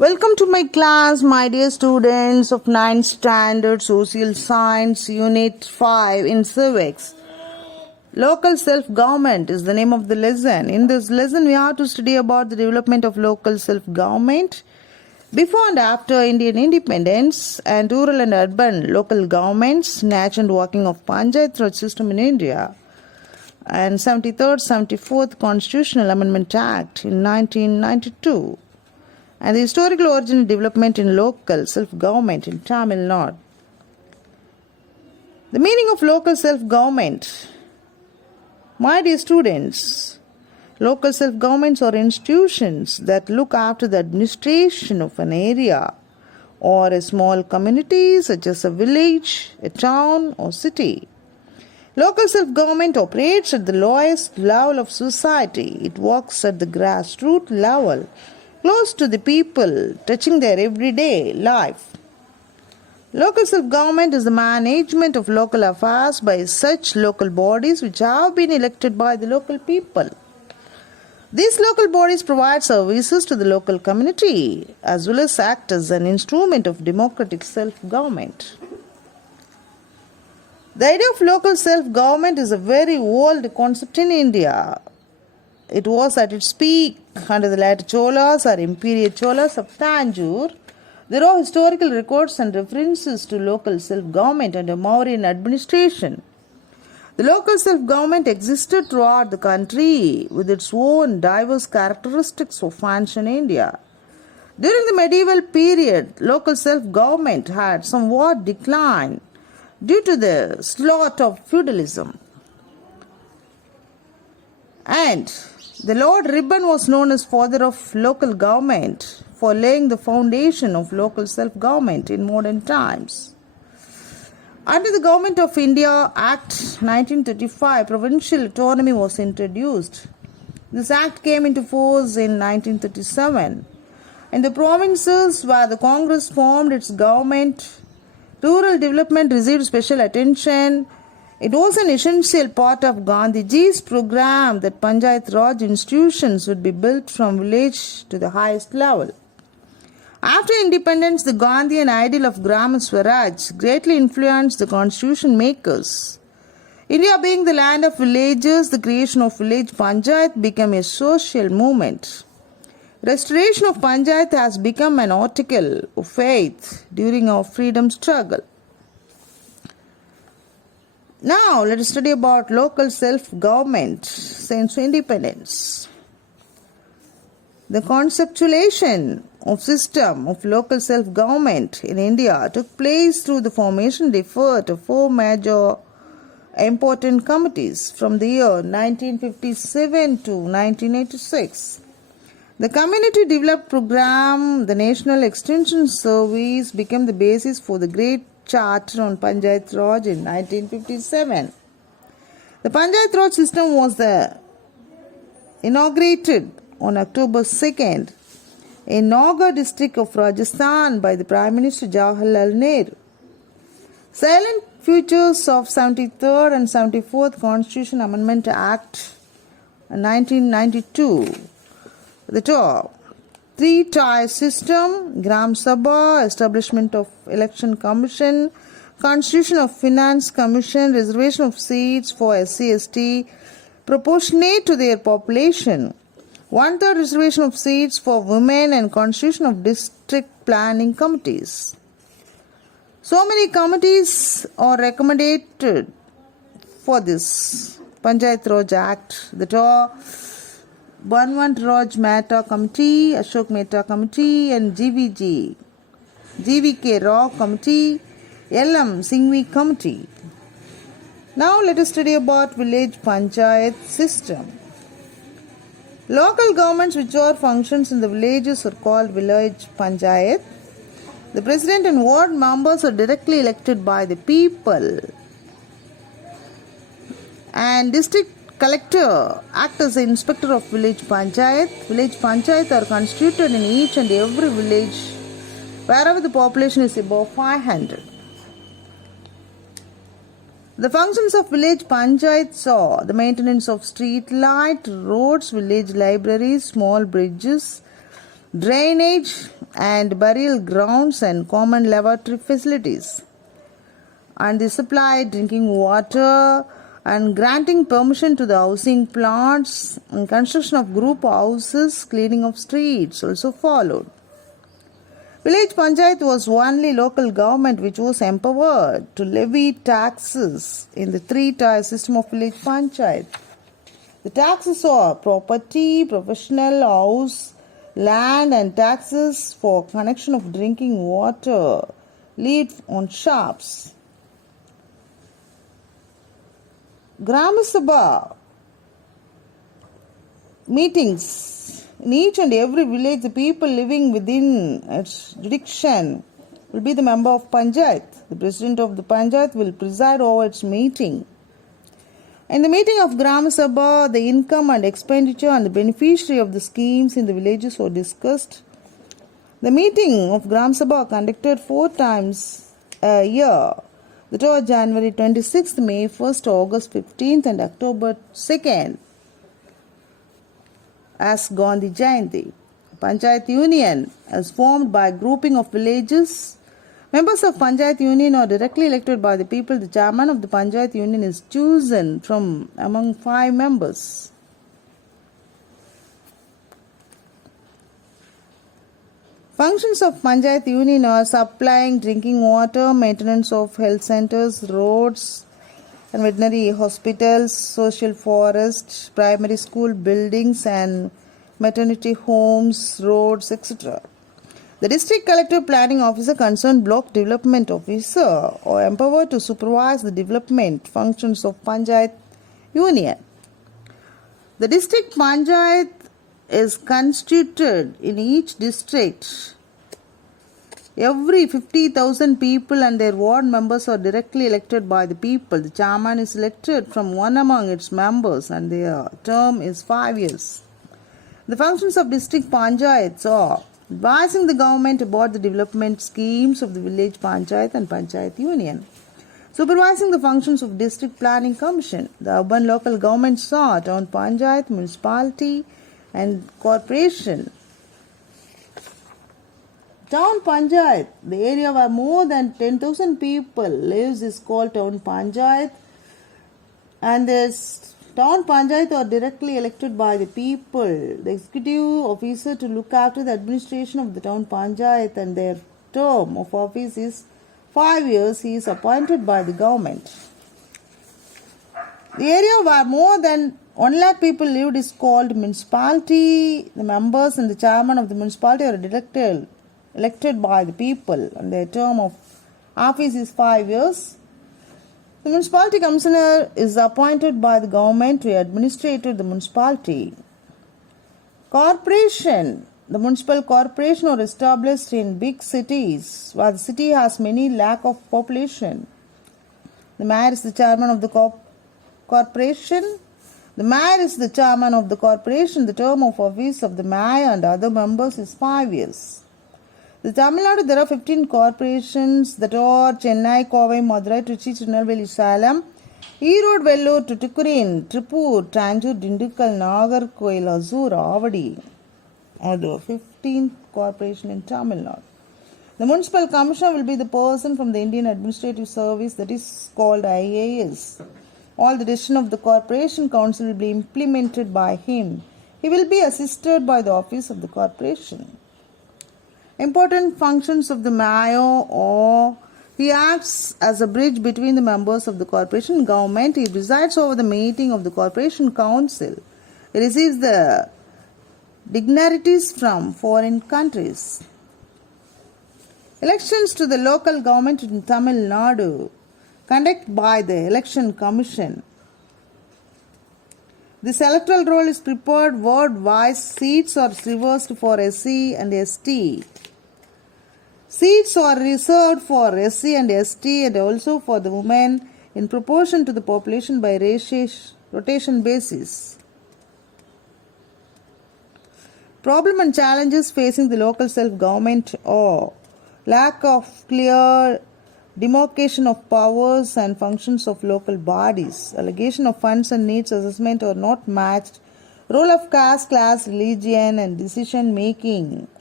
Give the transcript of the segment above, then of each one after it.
Welcome to my class, my dear students of 9th Standard Social Science Unit 5 in CIVICS. Local self-government is the name of the lesson. In this lesson, we have to study about the development of local self-government before and after Indian independence and rural and urban local governments, nature and working of panchayat Raj system in India, and 73rd, 74th Constitutional Amendment Act in 1992. And the historical origin and development in local self-government in Tamil Nadu. The meaning of local self-government. My dear students, local self-governments are institutions that look after the administration of an area or a small community such as a village, a town or city. Local self-government operates at the lowest level of society. It works at the grassroots level, close to the people, touching their everyday life. Local self-government is the management of local affairs by such local bodies which have been elected by the local people. These local bodies provide services to the local community as well as act as an instrument of democratic self-government. The idea of local self-government is a very old concept in India. It was at its peak under the later Cholas or Imperial Cholas of Tanjore. There are historical records and references to local self-government under Mauryan administration. The local self-government existed throughout the country with its own diverse characteristics of ancient India. During the medieval period, local self-government had somewhat declined due to the slaughter of feudalism. And the Lord Ribbon was known as father of local government for laying the foundation of local self-government in modern times. Under the Government of India Act 1935, Provincial Autonomy was introduced. This act came into force in 1937. In the provinces where the Congress formed its government, rural development received special attention. It was an essential part of Gandhiji's program that panchayat Raj institutions would be built from village to the highest level. After independence, the Gandhian ideal of Gram Swaraj greatly influenced the constitution makers. India being the land of villages, the creation of village panchayat became a social movement. Restoration of panchayat has become an article of faith during our freedom struggle. Now, let us study about local self-government since independence. The conceptualization of system of local self-government in India took place through the formation and effort of four major important committees from the year 1957 to 1986. The Community Development Program, the National Extension Service became the basis for the Great Charter on Panchayat Raj in 1957. The Panchayat Raj system was inaugurated on October 2nd in Nagar district of Rajasthan by the Prime Minister Jawaharlal Nehru. Silent features of 73rd and 74th Constitution Amendment Act 1992. The top. Three-tier system, Gram Sabha, establishment of election commission, constitution of finance commission, reservation of seats for SC/ST proportionate to their population, 1/3 reservation of seats for women, and constitution of district planning committees. So many committees are recommended for this Panchayat Raj Act. The top Banwant Raj Mehta Committee, Ashok Mehta Committee, and GVK Rao Committee, LM Singhvi Committee. Now let us study about village panchayat system. Local governments which are functions in the villages are called village panchayat. The president and ward members are directly elected by the people. And district collector acts as the inspector of village panchayat. Village panchayat are constituted in each and every village wherever the population is above 500. The functions of village panchayats are the maintenance of street light, roads, village libraries, small bridges, drainage and burial grounds and common lavatory facilities, and the supply drinking water and granting permission to the housing plots and construction of group houses, cleaning of streets also followed. Village panchayat was only local government which was empowered to levy taxes in the three-tier system of village panchayat. The taxes are property, professional, house, land, and taxes for connection of drinking water levied on shops. Gram Sabha meetings in each and every village, the people living within its jurisdiction will be the member of panchayat. The president of the panchayat will preside over its meeting. In the meeting of Gram Sabha, the income and expenditure and the beneficiary of the schemes in the villages were discussed. The meeting of Gram Sabha conducted 4 times a year. That are January 26th, May 1st, August 15th, and October 2nd as Gandhi Jayanti. Panchayat Union is formed by a grouping of villages. Members of Panchayat Union are directly elected by the people. The chairman of the Panchayat Union is chosen from among 5 members. Functions of Panchayat Union are supplying drinking water, maintenance of health centers, roads and veterinary hospitals, social forest, primary school buildings and maternity homes, roads, etc. The district collector planning officer concerned block development officer are empowered to supervise the development functions of Panchayat Union. The district panchayat is constituted in each district. Every 50,000 people and their ward members are directly elected by the people. The chairman is elected from one among its members and their term is 5 years. The functions of district panchayats are advising the government about the development schemes of the village panchayat and panchayat union, supervising the functions of district planning commission. The urban local governments are town panchayat, municipality and corporation. Town panchayat, the area where more than 10,000 people lives, is called town panchayat, and this town panchayat are directly elected by the people. The executive officer to look after the administration of the town panchayat and their term of office is 5 years. He is appointed by the government. The area where more than 1 lakh people lived is called municipality. The members and the chairman of the municipality are elected by the people and their term of office is 5 years. The municipality commissioner is appointed by the government to administrate the municipality. Corporation. The municipal corporation are established in big cities where the city has many lakh of population. The mayor is the chairman of the corporation. The mayor is the chairman of the corporation. The term of office of the mayor and other members is 5 years. The Tamil Nadu, there are 15 corporations that are Chennai, Kovai, Madurai, Trichy, Tirunelveli, Salem, Erode, Vellore, Tuticorin, Tripur, Tanjore, Dindigul, Nagarkoil, Azur, Avadi are the 15th corporation in Tamil Nadu. The municipal commissioner will be the person from the Indian Administrative Service, that is called IAS. All the decisions of the corporation council will be implemented by him. He will be assisted by the office of the corporation. Important functions of the mayor are: he acts as a bridge between the members of the corporation government. He presides over the meeting of the corporation council. He receives the dignitaries from foreign countries. Elections to the local government in Tamil Nadu conducted by the election commission. This electoral roll is prepared ward-wise. Seats are reversed for SC and ST. Seats are reserved for SC and ST and also for the women in proportion to the population by rotation basis. Problem and challenges facing the local self-government are lack of clear demarcation of powers and functions of local bodies, allocation of funds and needs assessment are not matched, role of caste, class, religion and decision making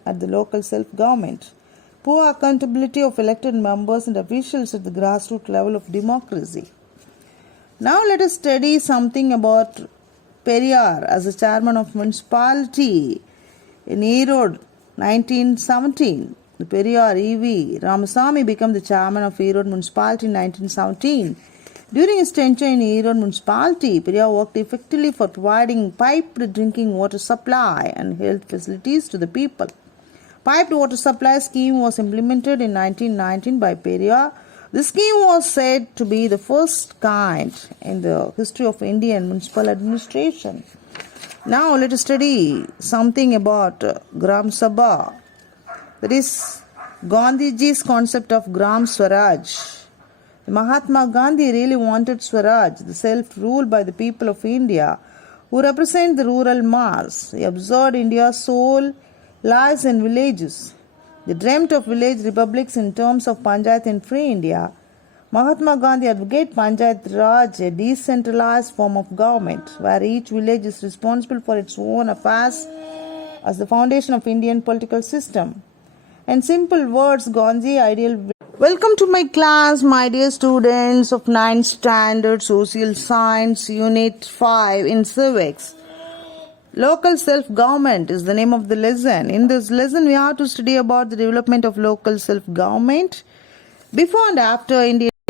at the local self-government. Poor accountability of elected members and officials at the grassroots level of democracy. Now let us study something about Periyar as the chairman of municipality in Erode 1917. The Periyar E.V. Ramasamy became the chairman of Erode municipality in 1917. During his tenure in Erode municipality, Periyar worked effectively for providing piped drinking water supply and health facilities to the people. Piped water supply scheme was implemented in 1919 by Periyar. The scheme was said to be the first kind in the history of Indian municipal administration. Now let us study something about Gram Sabha. That is Gandhiji's concept of Gram Swaraj. Mahatma Gandhi really wanted Swaraj, the self-rule by the people of India, who represent the rural mass. He observed India's soul lies in villages. They dreamt of village republics in terms of panchayat in free India. Mahatma Gandhi advocated Panchayat Raj, a decentralized form of government, where each village is responsible for its own affairs as the foundation of Indian political system. In simple words, Gandhi ideal. Welcome to my class, my dear students of 9th Standard Social Science Unit 5 in CIVICS. Local self-government is the name of the lesson. In this lesson, we have to study about the development of local self-government before and after Indian